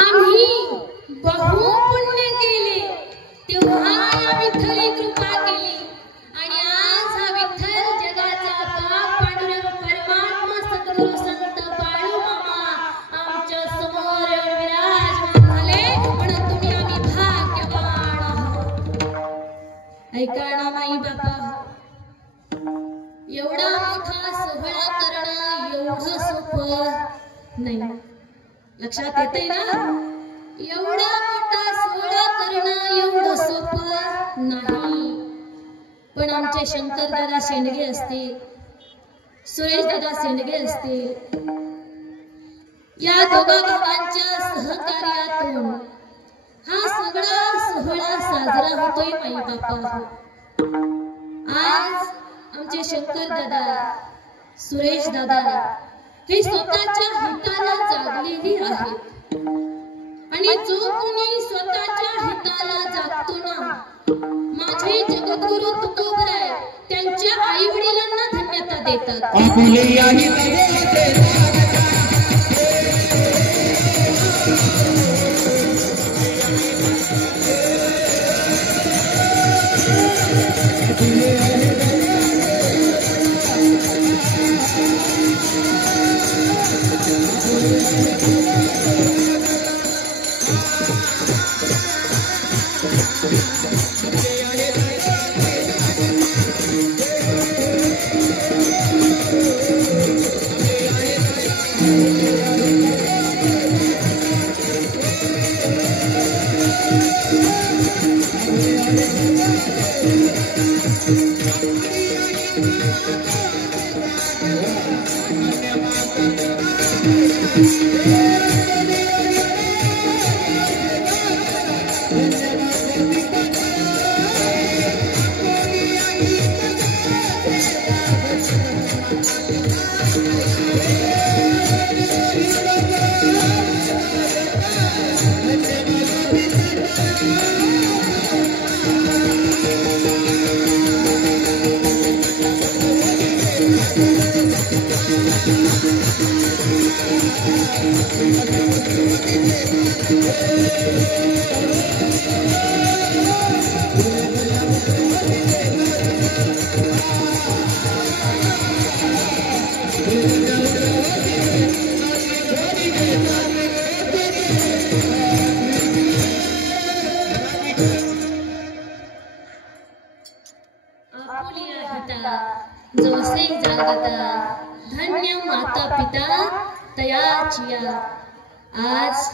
आम्ही बहु पुण्य केले तेव्हा या विठ्ठली कृपा केली आणि आज हा विठ्ठल जगाचा बाप पांडुरंग परमात्मा सद्गुरु संत बाळू मामा आमच्या समोर विराजमान झाले म्हणून तुम्ही आम्ही भाग्यवान आहोत। ऐका ना माई बाबा, एवढा मोठा सोहळा करणं एवढं सोपं नाही। लक्षात येतंय ना? एवढा मोठा सोहळा करणं एवढं सोपं नाही। पण आमचे शंकर दादा शेंडगे असतील, सुरेश दादा शेंडगे असतील, या दोघा भावांच्या सहकार्यातून हा सगळा सोहळा साजरा होतोय माई बापा। आज आमचे शंकर दादा, सुरेश दादा हे स्वतःच्या हिताला जागलेली आहेत आणि जो कोणी स्वतःच्या हिताला जागतो ना, माझे जगद्गुरु तुकोबराय त्यांच्या आई वडिलांना धन्यता देतात। जोसे जागता धन्य माता पिता तयाचिया। आज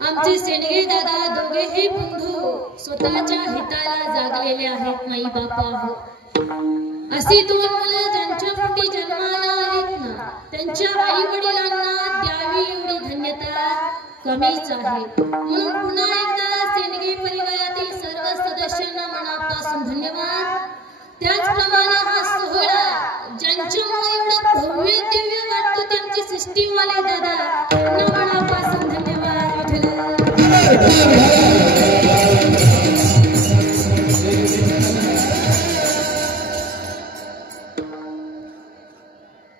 आमचे शेंडगे दादा दोघेही बंधू स्वतःच्या हिताला जागलेले आहेत माई बापा। अशी दोन मुलं ज्यांच्या पोटी जन्माला आलीत ना, त्यांच्या आई वडिलांना द्यावी एवढी धन्यता कमीच आहे। म्हणून पुन्हा एकदा शेंडगे परिवारातील सर्व सदस्यांना मनापासून धन्यवाद। त्याचप्रमाणे हा सोहळा ज्यांच्यामुळे एवढं भव्य दिव्य वाटतो त्यांची सिस्टीम वाले दादा त्यांना मनापासून धन्यवाद।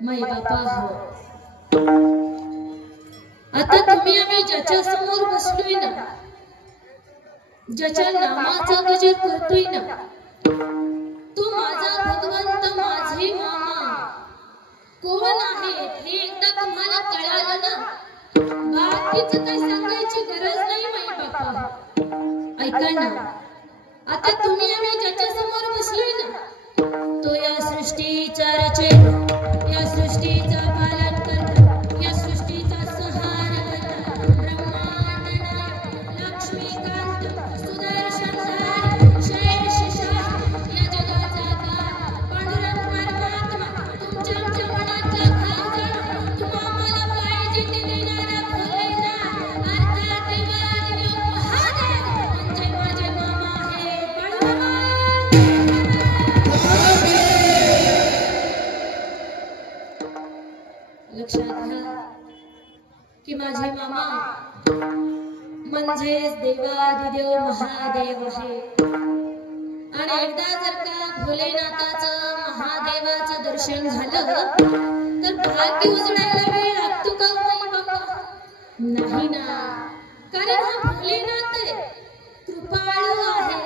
माई बापा, आता तुम्ही आम्ही ज्याच्या समोर बसलोय ना, ज्याच्या नामाचा गजर करतोय ना, तो माझा भगवंत माझे मामा कोण आहे हे एकदा तुम्हाला कळालं ना, बाकीचं काही सांगायची गरज नाही माई बापा। ऐका ना, आता तुम्ही आम्ही ज्याच्या समोर बसलोय ना, तो या सृष्टीचा रचयिता, या सृष्टीचा पालन करता, या सृष्टीचा संहार करता, ब्रह्मांड नायक, लक्ष्मीकांत, सुदर्शनधारी, शेषशाही, या जगाचा गात पांडुरंग परमात्मा, तुमच्या आमच्या मनातला खासदार, तुम्हाला पाहिजे ते देणारा भोलेनाथ, अर्थात देवादिदेव महादेव म्हणजे माझे मामा आहे बाळू मामा। लक्षात घ्या की माझे मामा म्हणजेच देवादिदेव महादेव आहे। आणि एकदा जर का भोलेनाथाचं महादेवाचं दर्शन झालं तर भाग्य उजळायला वेळ लागतो का माई बाबा? नाही ना। कारण हा भोलेनाथ कृपाळू आहे,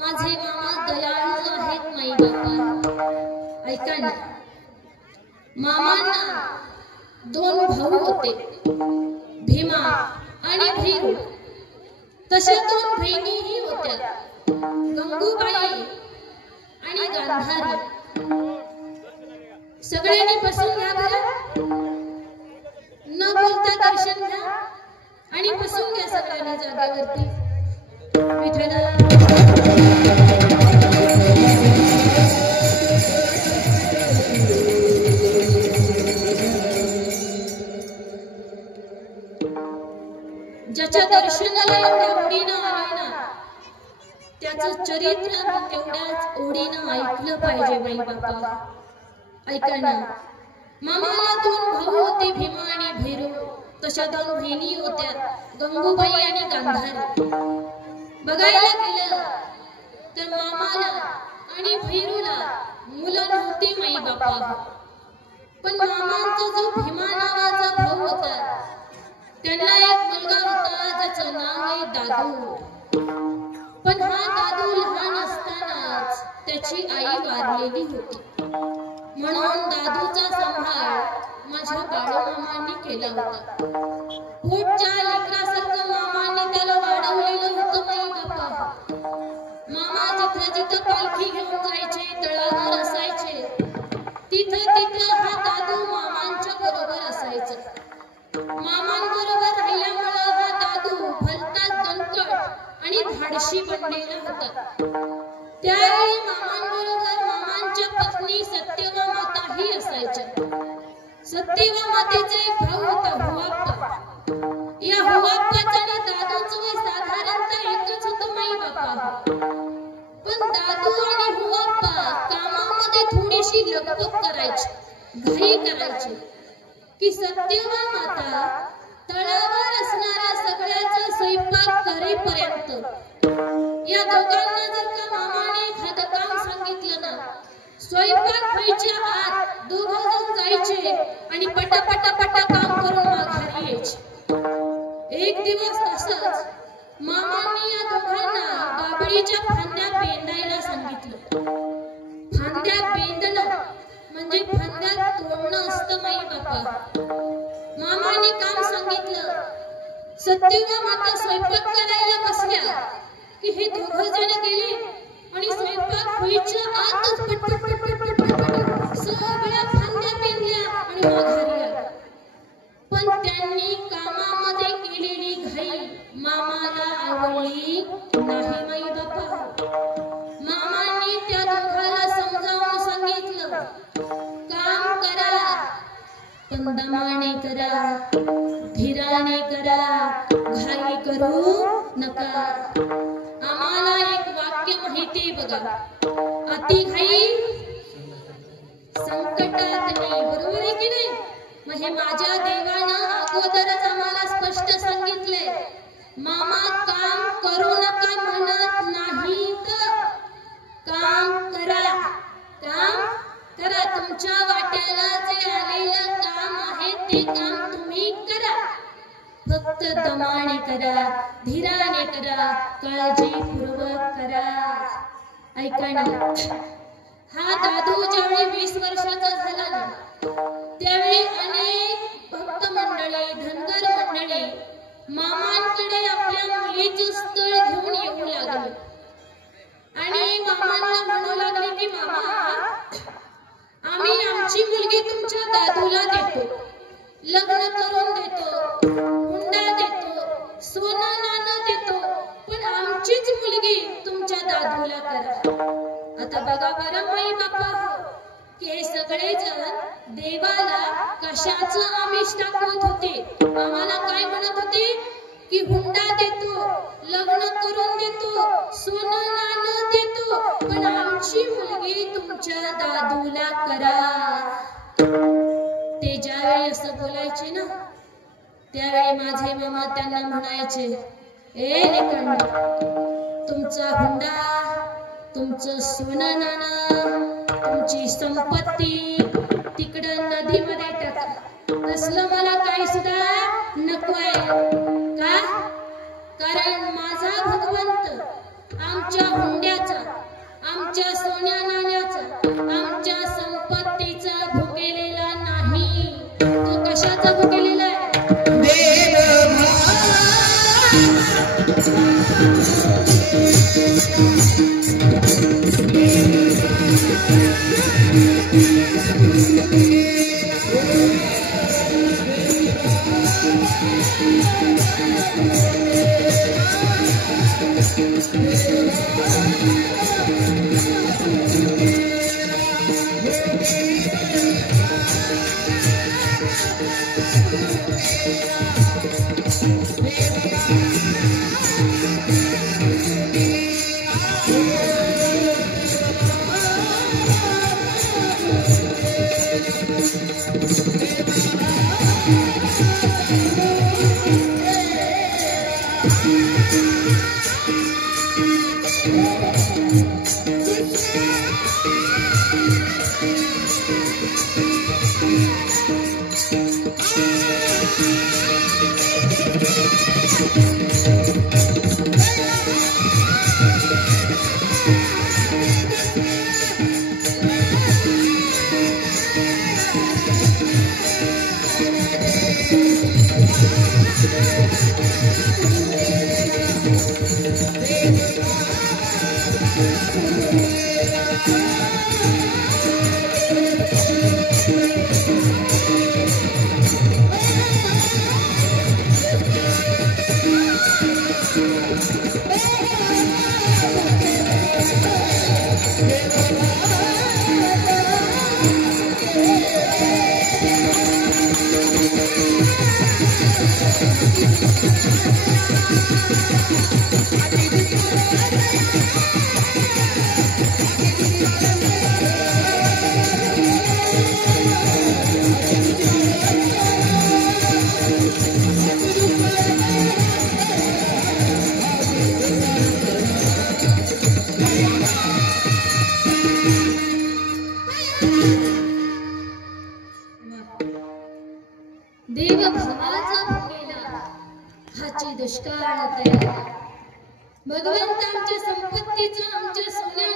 माझे मामा दयाळू आहेत माई बापा. ऐका ना, मामांना दोन भाऊ होते, भीमा आणि भीरू. तशा दोन बहिणीही होत्या, गंगूबाई आणि गांधारी. सगळ्यांनी बसून घ्या बरं, न बोलता दर्शन घ्या आणि बसून घ्या सगळ्यांनी जागेवरती. विठ्ठला ज्याच्या दर्शनाला एवढ्या ओढीनं आलाय ना, त्याचं चरित्र तेवढ्याच ओढीनं ऐकलं पाहिजे बाई बापा. ऐका ना, मामाला दोन भाऊ होते, भीमा आणि भैरू. तशा दोन बहिणी होत्या, गंगूबाई आणि गांधारी. बघायला गेलं तर मामाला आणि भैरूला मुलं नव्हती माई बापा. पण मामांचा जो भीमा नावाचा भाऊ होता, त्यांना एक मुलगा होता ज्याचं नाव आहे दादू. पण हा दादू लहान असतानाच त्याची आई वारलेली होती, म्हणून दादूचा सांभाळ माझ्या बाळूमामांनी केला होता. पोटच्या लेकरासारखं मामांनी त्याला वाढवलेलं होतं बाई बापा. मामा जिथं जिथं पालखी घेऊन जायचे, तळावर असायचे, तिथं तिथं हा दादू मामांच्या बरोबर असायचा. मामांबरोबर राहिल्यामुळे हा दादू भलता दणकट आणि धाडशी बनलेला होता. त्यावेळी मामांबरोबर मामांच्या पत्नी सत्यवा माताही असायच्या. सत्यवा मातेचा एक भाऊ होता हुआप्पा. या हुआप्पाचं आणि दादूचं वय साधारणतः एकच होतं माई बापा. पण दादू आणि हुआप्पा कामामध्ये थोडीशी लगबग करायची, घाई करायची की सत्यवा माता तळावर असणाऱ्या सगळ्याचा स्वयंपाक करेपर्यंत या दोघांना जर का मामाने एखादं काम सांगितलं ना, स्वयंपाक व्हायच्या आत दोघं जण जायचे आणि पटापटा काम करून माघारी यायचे. एक दिवस असंच मामांनी या दोघांना बाबळीच्या फांद्या बेंदायला सांगितलं. फांद्या बेंदणं म्हणजे फांद्या तोडणं असतं माई बापा. मामाने काम सांगितलं. सत्यवा माता स्वयंपाक करायला बसल्या की हे दोघं जण गेले आणि स्वयंपाक व्हायच्या आतच पटपट सगळ्या फांद्या पेरल्या आणि माघारी आल्या. पण त्यांनी कामामध्ये केलेली घाई मामाला आवडली नाही माई बापा. मामांनी त्या दोघाला समजावून सांगितलं, काम करा पण दमाने करा, धीराने करा, घाई करू नका. आम्हाला एक वाक्य माहिती बघा, अति घाई संकटात नाही. बरोबर आहे की नाही? मग हे माझ्या देवानं अगोदरच आम्हाला स्पष्ट सांगितलंय, मामा काम करू नका म्हणत नाहीत, काम करा. काम करा, तुमच्या वाट्याला जे आलेलं काम आहे ते काम तुम्ही करा. फक्त दमाने करा, धीराने करा, काळजीपूर्वक करा. ऐका ना, हा दादू ज्यावेळी 20 वर्षाचा झाला ना, त्यावेळी अनेक भक्त मंडळी, धनगर मंडळी मामांकडे आपल्या मुलीचे स्थळ घेऊन येऊ लागले आणि मामांना म्हणू लागले की मामा, आम्ही आमची मुलगी तुमच्या दादूला देतो, लग्न करून देतो, हुंडा देतो, सोनं नाणं देतो, पण आमचीच मुलगी तुमच्या दादूला करा. आता बघा बरं माई बापा, की हे सगळे जण देवाला कशाचं आमिष दाखवत होते. आम्हाला काय म्हणत होते की हुंडा देतो, लग्न करून देतो, सोनं नाणं देतो, पण आमची मुलगी तुमच्या दादूला करा. ते ज्यावेळी असं बोलायचे ना, त्यावेळी माझे मामा त्यांना म्हणायचे, ए लेकांनो, तुमचा हुंडा, तुमचं सोनं नाणं, तुमची संपत्ती तिकडं नदीमध्ये टाका. तसलं मला काही सुद्धा नकोय. का? सोन्या नाण्याचा आमच्या संपत्तीचा भुकेलेला नाही, तो कशाचा भुकेलेला आहे? देव भावाचा भुकेला हाची दुष्काळ तयार, भगवंत आमच्या संपत्तीचा आमच्या सोन्या